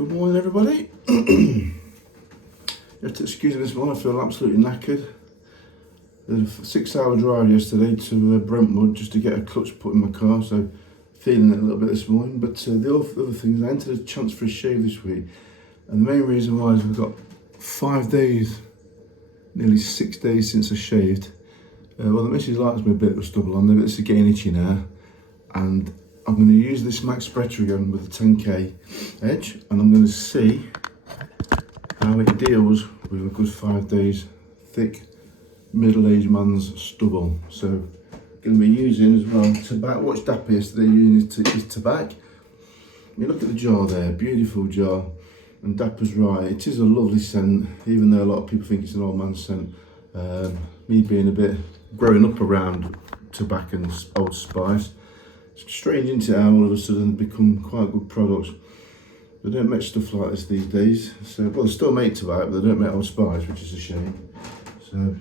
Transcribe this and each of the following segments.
Good morning, everybody. You have to excuse me this morning, I feel absolutely knackered. I did a 6-hour drive yesterday to Brentwood just to get a clutch put in my car, so feeling it a little bit this morning. But the other thing is I entered a chance for a shave this week, and the main reason why is we've got 5 days, nearly 6 days since I shaved. Well, the missus likes me a bit of stubble on there, but this is getting itchy now, and I'm going to use this Max Spreader gun with a 10k edge, and I'm going to see how it deals with a good 5 days thick middle-aged man's stubble. So I'm going to be using as well tobacco. Watched Dapper yesterday using his tobacco. You look at the jar there, beautiful jar, and Dapper's right, it is a lovely scent, even though a lot of people think it's an old man's scent. Me being a bit growing up around tobacco and Old Spice, it's strange, isn't it, how all of a sudden become quite good products. They don't make stuff like this these days. So, well, they still make tobacco, but they don't make Old Spice, which is a shame. So,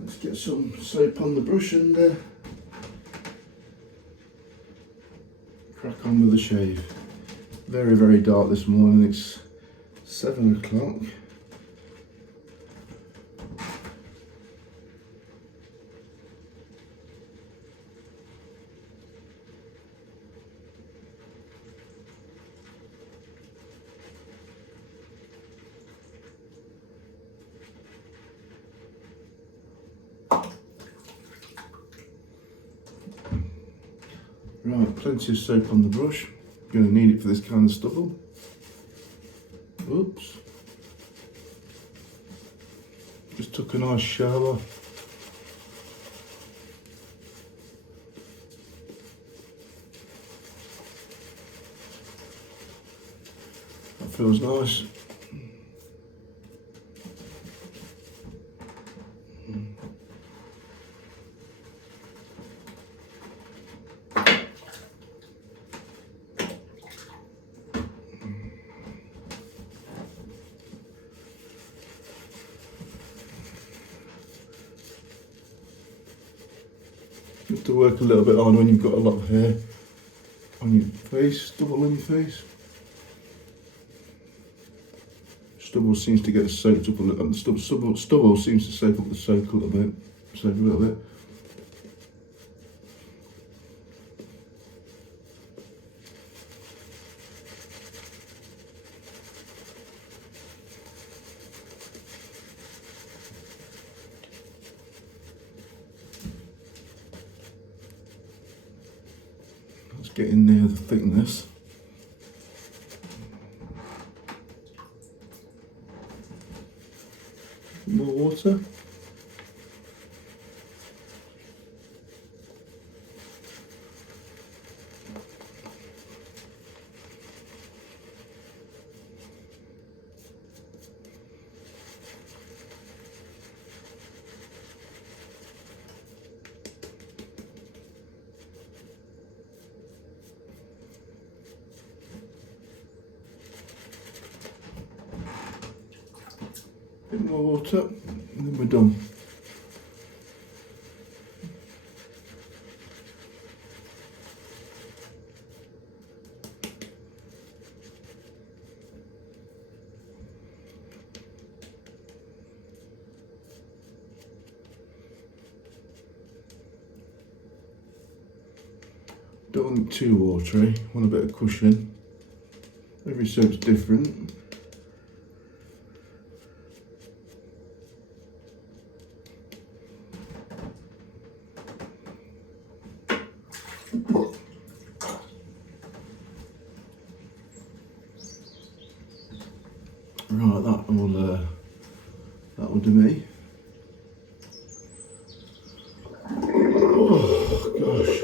let's get some soap on the brush and crack on with the shave. Very, very dark this morning. It's 7 o'clock. Right, plenty of soap on the brush. Going to need it for this kind of stubble. Oops. Just took a nice shower. That feels nice. You have to work a little bit on when you've got a lot of hair on your face, stubble on your face. Stubble seems to get soaked up a little, and stubble seems to soak up the soap a little bit. Soak a little bit. Let's get in there the thickness. More water. Bit more water, and then we're done. Don't want it too watery, want a bit of cushion. Every soap's different. Right, that will do me. Oh gosh.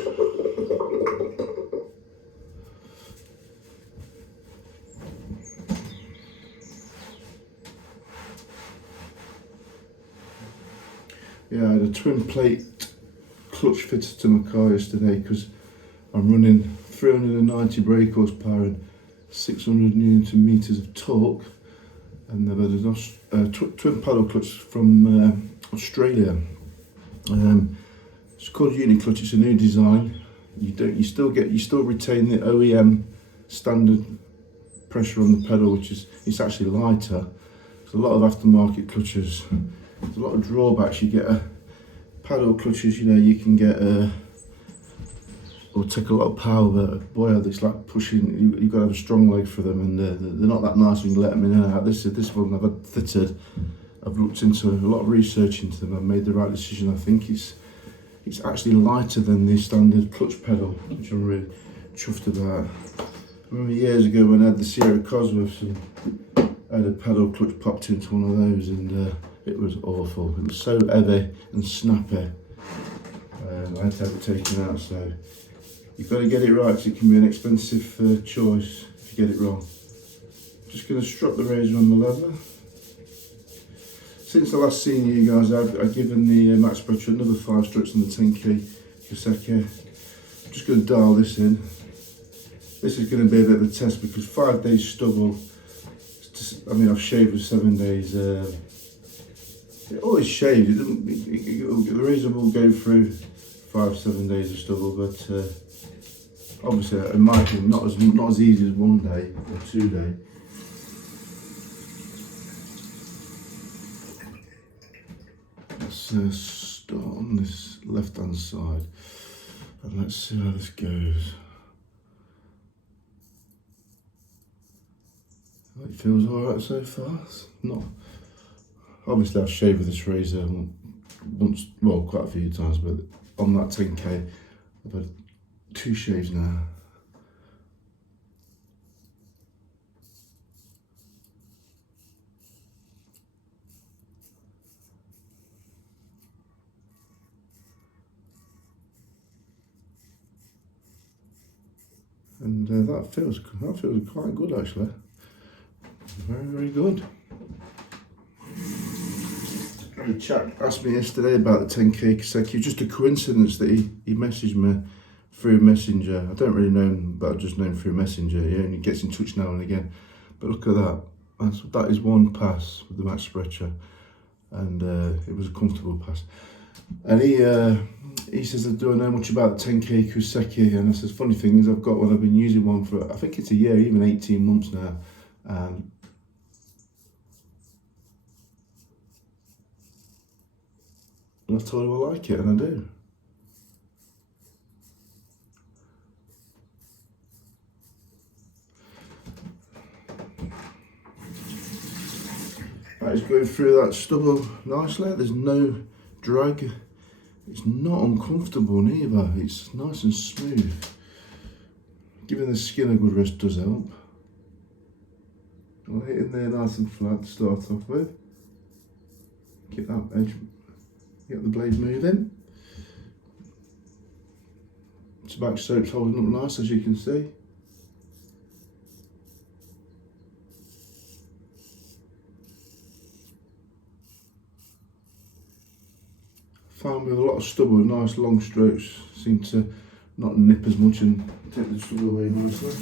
Yeah, I had a twin plate clutch fitted to my car yesterday because I'm running 390 brake horsepower and 600 newton meters of torque, and they've had a twin paddle clutch from Australia. It's called Uniclutch. It's a new design. You still retain the OEM standard pressure on the pedal, which is it's actually lighter. There's a lot of aftermarket clutches. There's a lot of drawbacks. You get a paddle clutches. You know, you can get or take a lot of power, but boy, it's like pushing. You've got to have a strong leg for them, and they're not that nice when you let them in and out. This one I've had fitted. I've looked into a lot of research into them. I've made the right decision. I think it's actually lighter than the standard clutch pedal, which I'm really chuffed about. I remember years ago when I had the Sierra Cosworths and I had a pedal clutch popped into one of those, and it was awful. It was so heavy and snappy. I had to have it taken out, so you've got to get it right, because it can be an expensive choice if you get it wrong. Just going to strap the razor on the leather. Since I last seen you guys, I've given the Max Spectra another 5 strokes on the 10k Kawasaki. I'm just going to dial this in. This is going to be a bit of a test, because 5 days stubble, I mean, I've shaved for 7 days. It always shaves. The razor will go through 5-7 days of stubble, but obviously, in my opinion, not as easy as 1 day or 2 days. Let's start on this left-hand side, and let's see how this goes. It feels alright so far. Not obviously I've shaved with this razor once, well, quite a few times, but on that 10k I've had 2 shaves now. And that feels quite good, actually. Very, very good. A chap asked me yesterday about the 10k Kawasaki. Just a coincidence that he messaged me through Messenger. I don't really know him, but I just know him through Messenger. Yeah, and he gets in touch now and again. But look at that. That is 1 pass with the Max Spectra, and it was a comfortable pass. And he says, do I know much about the 10k Kawasaki? And I says, funny thing is, I've got one. I've been using one for, I think it's a year, even 18 months now. And I told him I like it, and I do. That is going through that stubble nicely. There's no drag. It's not uncomfortable neither. It's nice and smooth. Giving the skin a good rest does help. I'll hit in there nice and flat to start off with. Get that edge, get the blade moving. Tobacco soap's holding up nice, as you can see. Found with a lot of stubble, nice long strokes seem to not nip as much and take the stubble away nicely.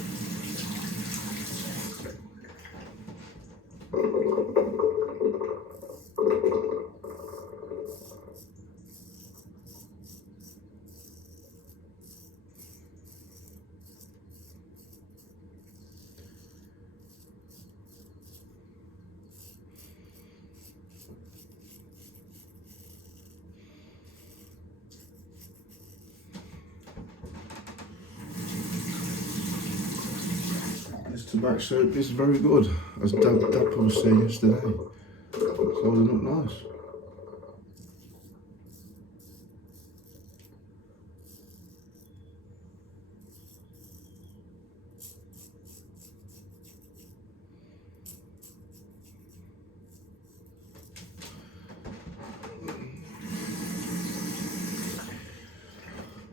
Tobacco soap is very good, as Dad was saying yesterday. It's holding up nice.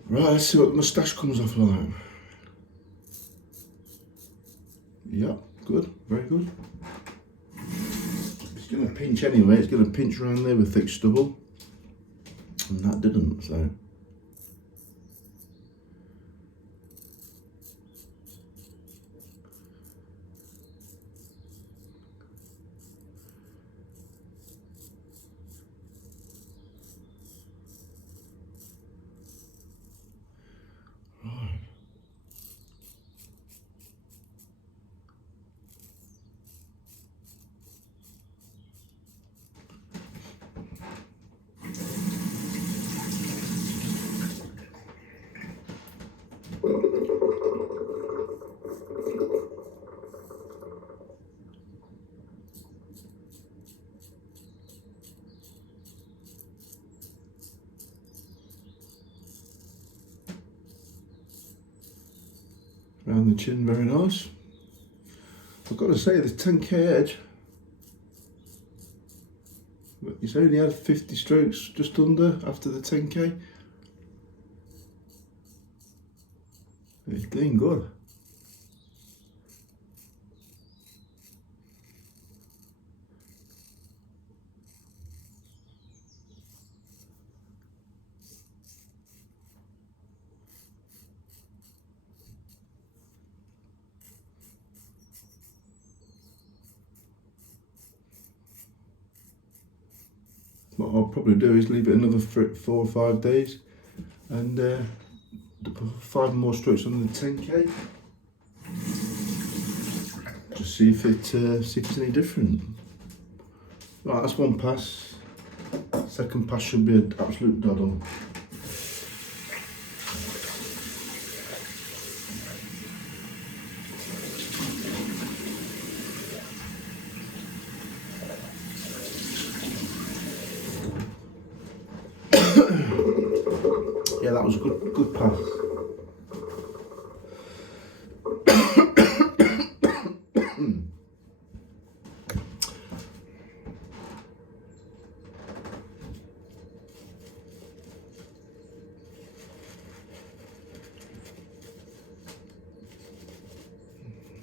Right, let's see what the moustache comes off like. Yeah, good, very good. It's going to pinch anyway, it's going to pinch around there with thick stubble, and that didn't, so. down the chin, very nice. I've got to say, this 10k edge, he's only had 50 strokes just under after the 10k. He's doing good. What I'll probably do is leave it another 4 or 5 days and put 5 more strokes on the 10k. Just see if it's any different. Right, that's one pass. Second pass should be an absolute doddle. Yeah, that was a good pass.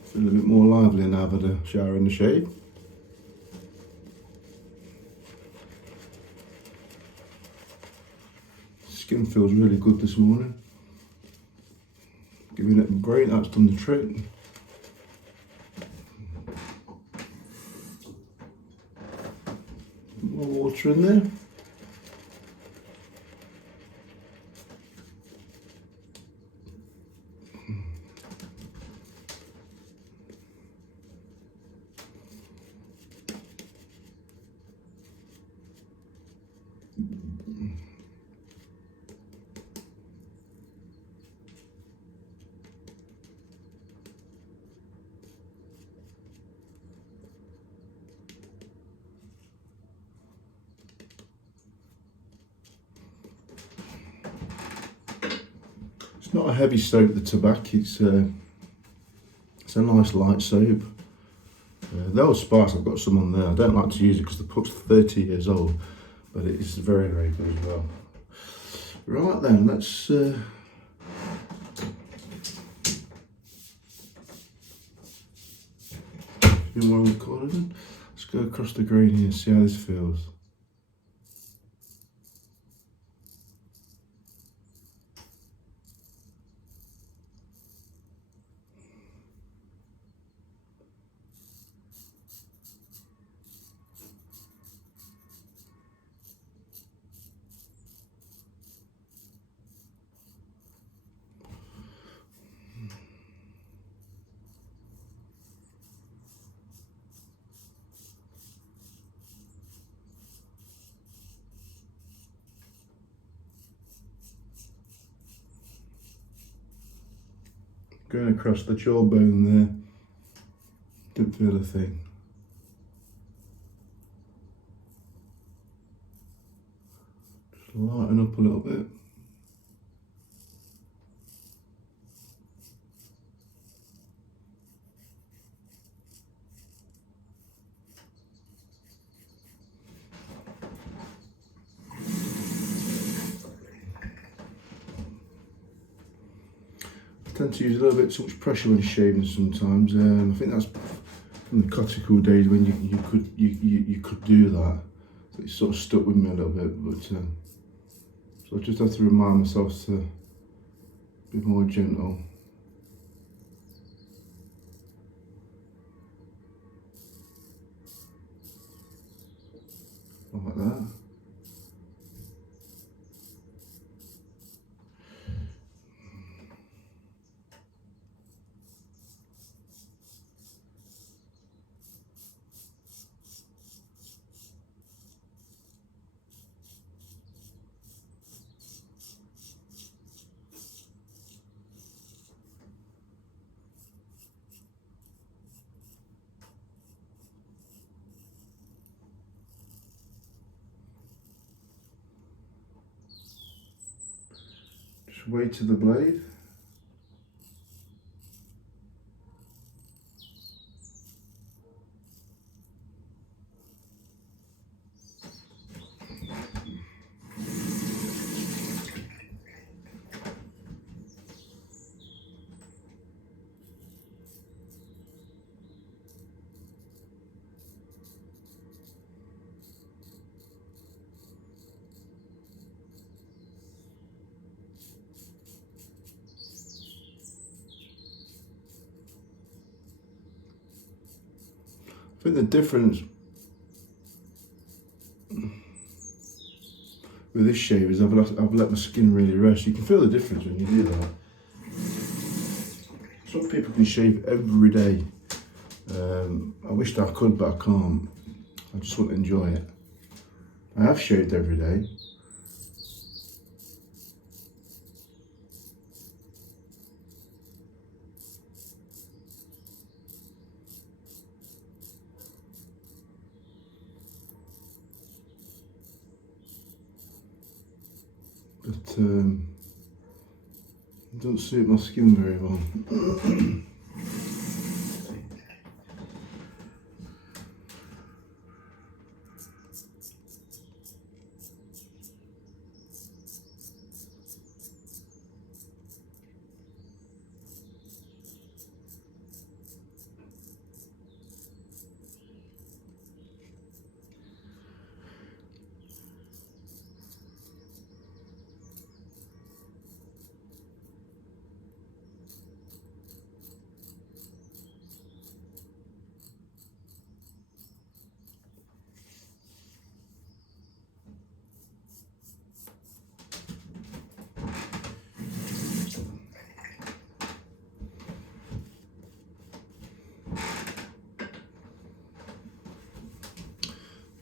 Feel a bit more lively now I've had a shower in the shade. Skin feels really good this morning. Giving it a break, that's done the trick. More water in there. It's not a heavy soap, the tobacco, it's a nice light soap. The old Spice, I've got some on there. I don't like to use it because the put's 30 years old, but it is very, very good as well. Right then, let's a few more on the corner then. Let's go across the green here and see how this feels. Going across the jawbone there, didn't feel a thing. Just lighten up a little bit. I tend to use a little bit too much pressure when shaving sometimes. I think that's from the cortical days when you could do that. So it sort of stuck with me a little bit, but so I just have to remind myself to be more gentle. Like that. Just weight to the blade. I think the difference with this shave is I've let my skin really rest. You can feel the difference when you do that. Some people can shave every day. I wished I could, but I can't. I just want to enjoy it. I have shaved every day. But it doesn't suit my skin very well.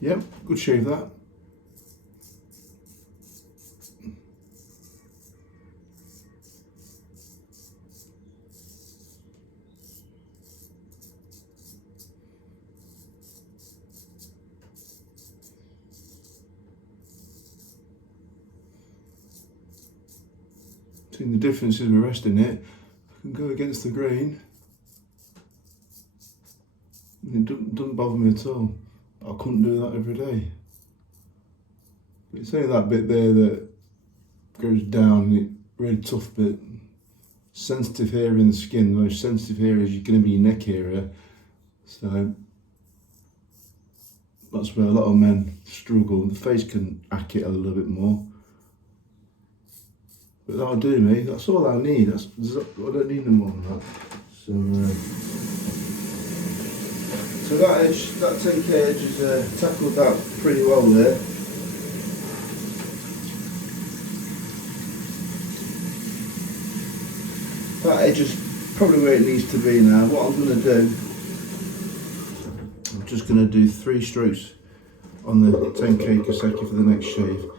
Yep, good shave that. Seeing the differences with resting it, I can go against the grain. It doesn't bother me at all. I couldn't do that every day. But it's only that bit there that goes down, the really tough bit. Sensitive area in the skin, the most sensitive area is going to be your neck area. So that's where a lot of men struggle. The face can hack it a little bit more. But that'll do me, that's all I need. I don't need no more than that. So that edge, that 10k edge has tackled that pretty well there. That edge is probably where it needs to be now. What I'm going to do, I'm just going to do 3 strokes on the 10k Koseki for the next shave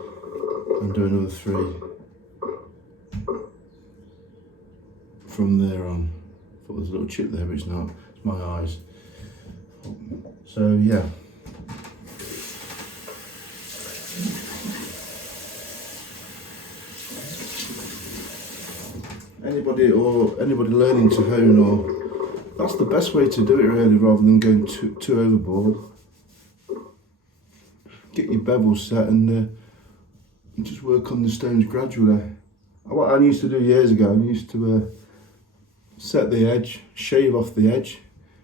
and do another 3 from there on. I thought there was a little chip there, but it's not, it's my eyes. So yeah. Anybody learning to hone, or that's the best way to do it really, rather than going too overboard. Get your bevel set and just work on the stones gradually. What I used to do years ago, I used to set the edge, shave off the edge,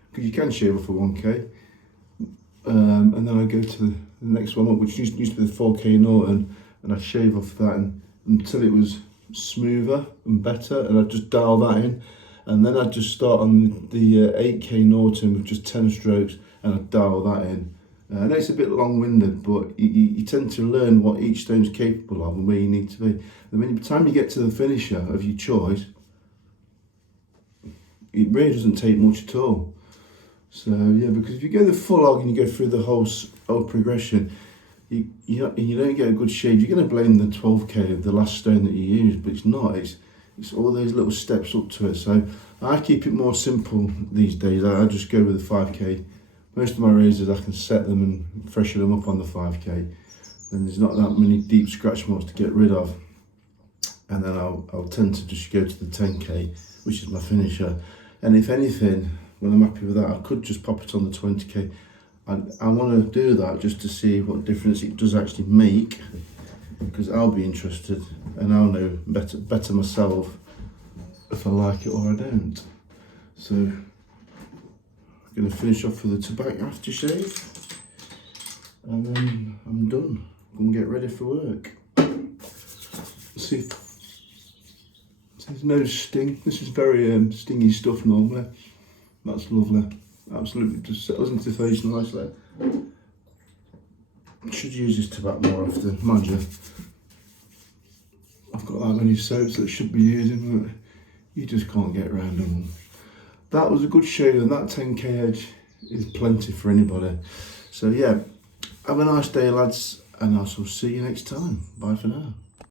because you can shave off a 1k, and then I go to the next one up, which used to be the 4k Norton, and I'd shave off that until it was smoother and better, and I'd just dial that in, and then I'd just start on the 8k Norton with just 10 strokes, and I'd dial that in. I know it's a bit long-winded, but you tend to learn what each stone's capable of and where you need to be. And by the time you get to the finisher of your choice, it really doesn't take much at all. So yeah, because if you go the full hog and you go through the whole progression, you don't get a good shade. You're going to blame the 12k of the last stone that you used, but it's not. It's all those little steps up to it. So I keep it more simple these days. I just go with the 5k. Most of my razors I can set them and freshen them up on the 5k. And there's not that many deep scratch marks to get rid of. And then I'll tend to just go to the 10k, which is my finisher. And if anything, when I'm happy with that, I could just pop it on the 20k. I want to do that just to see what difference it does actually make, because I'll be interested and I'll know better myself if I like it or I don't. So I'm going to finish off with the tobacco aftershave, and then I'm done. I'm going to get ready for work. See, there's no sting. This is very stingy stuff normally. That's lovely. Absolutely just settles into the face nicely. Should use this tobacco more often, mind you. I've got that many soaps that I should be using, but you just can't get around them all. That was a good shave, and that 10k edge is plenty for anybody. So yeah, have a nice day, lads, and I shall see you next time. Bye for now.